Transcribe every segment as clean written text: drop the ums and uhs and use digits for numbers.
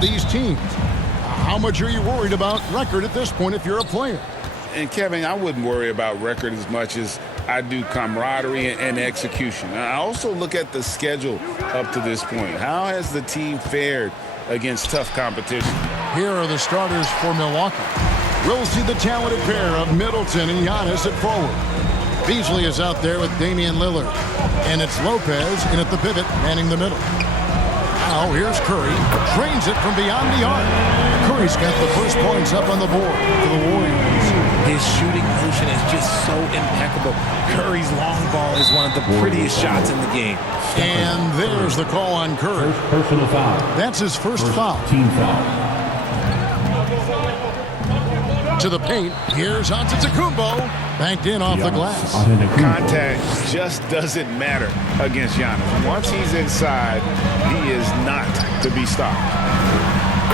these teams. How much are you worried about record at this point if you're a player? And, Kevin, I wouldn't worry about record as much as I do camaraderie and execution. I also look at the schedule up to this point. How has the team fared against tough competition? Here are the starters for Milwaukee. We'll see the talented pair of Middleton and Giannis at forward. Beasley is out there with Damian Lillard. And it's Lopez in at the pivot, manning the middle. Now here's Curry. Drains it from beyond the arc. Curry's got the first points up on the board for the Warriors. His shooting motion is just so impeccable. Curry's long ball is one of the prettiest shots in the game. And there's the call on Curry. Personal foul. That's his first foul. Team foul. To the paint. Here's Antetokounmpo. Banked in off the glass. Contact just doesn't matter against Giannis. Once he's inside, he is not to be stopped.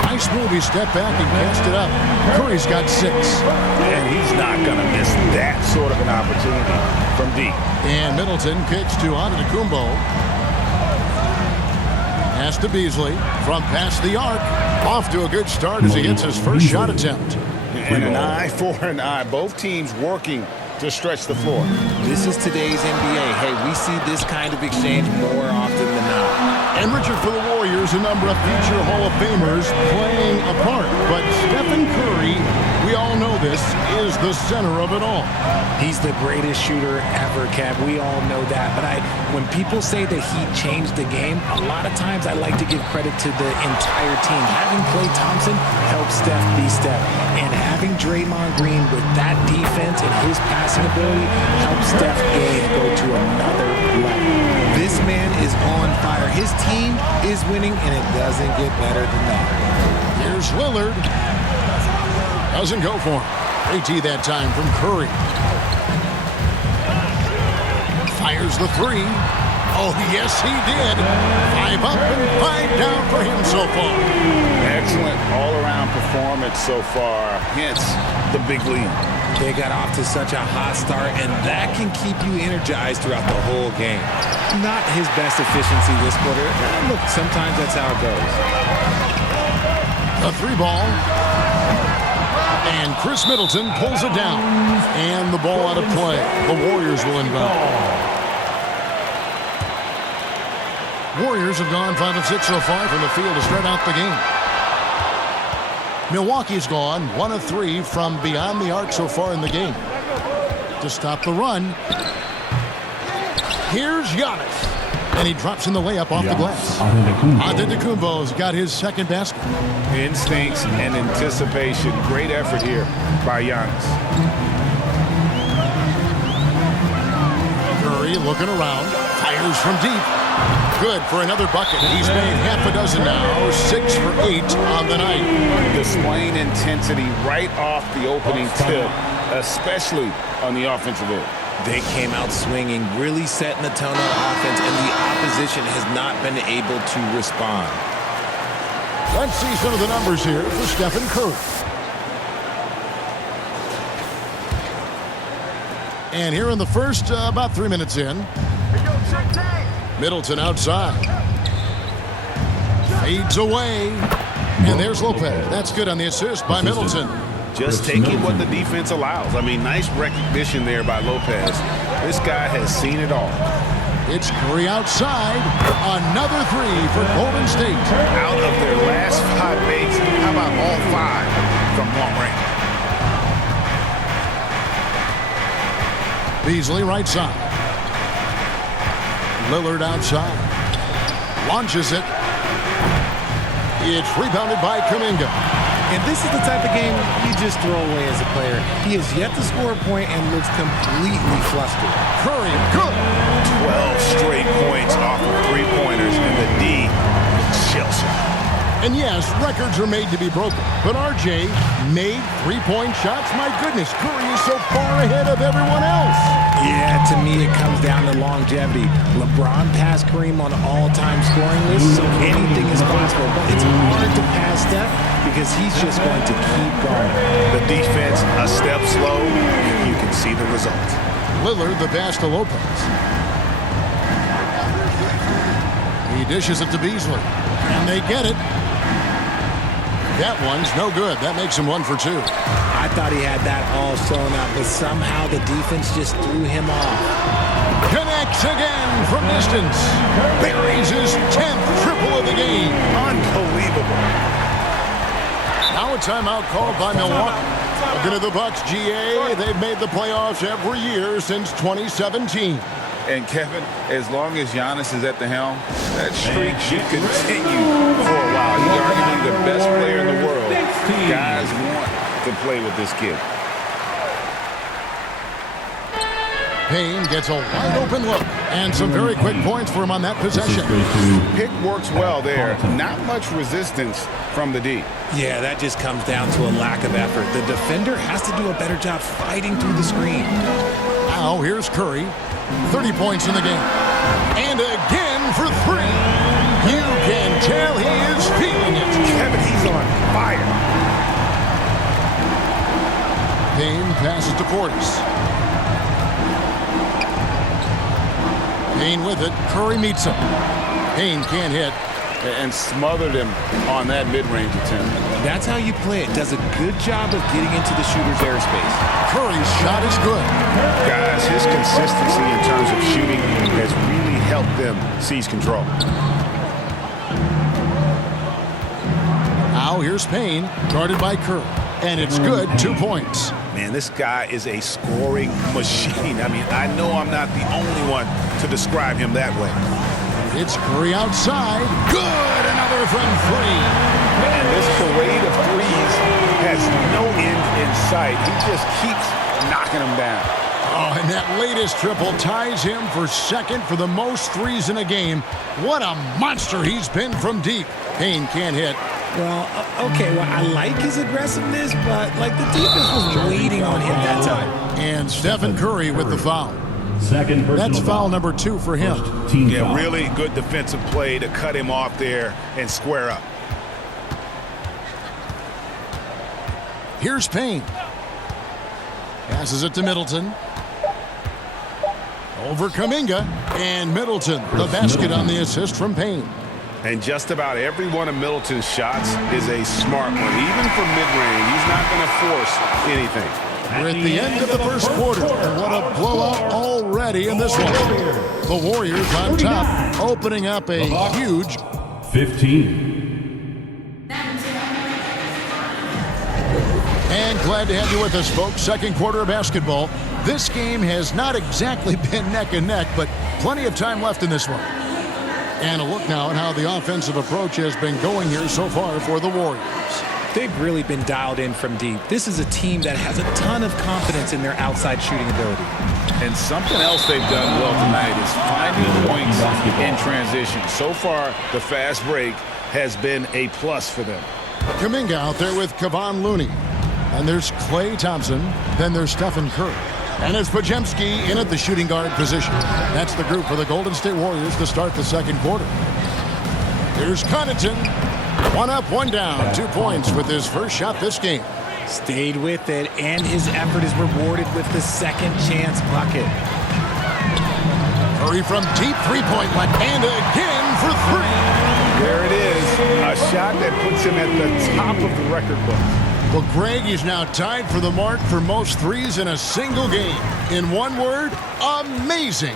Nice move. He stepped back and cast it up. Curry's got 6. And he's not going to miss that sort of an opportunity from deep. And Middleton kicks to Antetokounmpo. Pass to Beasley from past the arc. Off to a good start as he hits his first shot attempt. And an eye for an eye. Both teams working to stretch the floor. This is today's NBA. Hey, we see this kind of exchange more often than not. And Richard, for the Warriors, a number of future Hall of Famers playing a part. But Stephen Curry, we all know this, is the center of it all. He's the greatest shooter ever, Kev. We all know that. But when people say that he changed the game, a lot of times I like to give credit to the entire team. Having Klay Thompson help Steph be Steph. And having Draymond Green with that defense and his passing ability helps Steph go to another level. This man is on fire. His team is winning, and it doesn't get better than that. Here's Lillard. Doesn't go for him. AT that time from Curry. Fires the 3. Oh, yes, he did. 5 up and 5 down for him so far. Excellent all-around performance so far, hence the big lead. They got off to such a hot start, and that can keep you energized throughout the whole game. Not his best efficiency this quarter. Look, sometimes that's how it goes. A 3 ball. And Chris Middleton pulls it down. And the ball out of play. The Warriors will inbound. Warriors have gone 5 of 6 so far from the field to start out the game. Milwaukee's gone 1 of 3 from beyond the arc so far in the game. To stop the run, here's Giannis. And he drops in the layup off the glass. Antetokounmpo's got his second basket. Instincts and anticipation. Great effort here by Giannis. Curry looking around. Fires from deep. Good for another bucket. He's made half a dozen now. 6 for 8 on the night. Displaying intensity right off the opening tip, especially on the offensive end. They came out swinging, really setting the tone on offense, and the opposition has not been able to respond. Let's see some of the numbers here for Stephen Curry. And here in the first, about 3 minutes in. Middleton outside. Fades away. And there's Lopez. That's good on the assist by Middleton. Just taking what the defense allows. I mean, nice recognition there by Lopez. This guy has seen it all. It's Curry outside. Another 3 for Golden State. Out of their last 5 makes, how about all 5 from long range? Beasley right side. Lillard outside. Launches it. It's rebounded by Kuminga. And this is the type of game you just throw away as a player. He has yet to score a point and looks completely flustered. Curry, good. 12 straight points off of 3-pointers, and the D chills him. And yes, records are made to be broken. But RJ made 3-point shots. My goodness, Curry is so far ahead of everyone else. Yeah, to me it comes down to longevity. LeBron passed Kareem on all-time scoring lists, so anything is possible. But it's hard to pass Steph because he's just going to keep going. The defense a step slow, and you can see the result. Lillard the pass to Lopez. He dishes it to Beasley. And they get it. That one's no good. That makes him 1 for 2. I thought he had that all sewn up, but somehow the defense just threw him off. Connects again from distance. Buries his 10th triple of the game. Unbelievable. Now a timeout called by Milwaukee. Looking at the Bucks, GA, they've made the playoffs every year since 2017. And Kevin, as long as Giannis is at the helm, that streak should continue for a while. He's arguably the best player in the world. Guys want to play with this kid. Payne gets a wide open look and some very quick points for him on that possession. Pick works well there. Not much resistance from the D. Yeah, that just comes down to a lack of effort. The defender has to do a better job fighting through the screen. Now here's Curry. 30 points in the game. And again for 3. You can tell he is feeling it. Kevin, he's on fire. Payne passes to Portis. Payne with it. Curry meets him. Payne can't hit. And smothered him on that mid-range attempt. That's how you play it. Does a good job of getting into the shooter's airspace. Curry's shot is good. Guys, his consistency in terms of shooting has really helped them seize control. Now here's Payne, guarded by Curry. And it's good, 2 points. Man, this guy is a scoring machine. I mean, I know I'm not the only one to describe him that way. It's Curry outside. Good! Another from 3. And this parade of threes has no end in sight. He just keeps knocking them down. Oh, and that latest triple ties him for second for the most threes in a game. What a monster he's been from deep. Payne can't hit. Well, okay, well, I like his aggressiveness, but, like, the defense was waiting on him that time. And Stephen Curry with the foul. Second personal That's foul number 2 for him. Yeah, really good defensive play to cut him off there and square up. Here's Payne. Passes it to Middleton. Over Kuminga. And Middleton, the basket on the assist from Payne. And just about every one of Middleton's shots is a smart one. Even from mid-range, he's not going to force anything. We're at the end of the first quarter. And what a blowout already in this one. The Warriors on top, opening up a huge 15. And glad to have you with us, folks. Second quarter of basketball. This game has not exactly been neck and neck, but plenty of time left in this one. And a look now at how the offensive approach has been going here so far for the Warriors. They've really been dialed in from deep. This is a team that has a ton of confidence in their outside shooting ability. And something else they've done well tonight is finding points in transition. So far, the fast break has been a plus for them. Kuminga out there with Kevon Looney. And there's Klay Thompson. Then there's Stephen Curry. And it's Podziemski in at the shooting guard position. That's the group for the Golden State Warriors to start the second quarter. Here's Connaughton. 1 up, 1 down. 2 points with his first shot this game. Stayed with it, and his effort is rewarded with the second chance bucket. Curry from deep three-point line. And again for 3. There it is. A shot that puts him at the top of the record book. Well, Greg is now tied for the mark for most threes in a single game. In one word, amazing.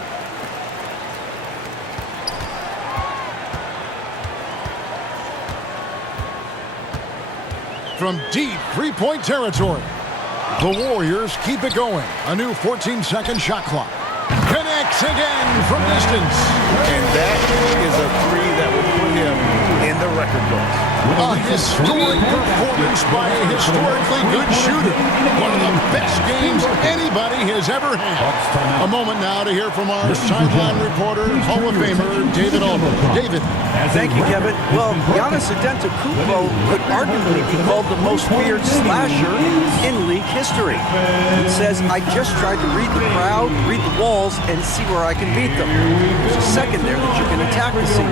From deep three-point territory, the Warriors keep it going. A new 14-second shot clock. Connects again from distance. And that is a 3 that will put him in the record book. A historic performance by a historically good shooter. One of the best games anybody has ever had. A moment now to hear from our sideline reporter, Hall of Famer David Aldridge. David. Thank you, Kevin. Well, Giannis Antetokounmpo could arguably be called the most feared slasher in league history. He says, I just tried to read the crowd, read the walls, and see where I can beat them. There's a second there that you can attack the scene.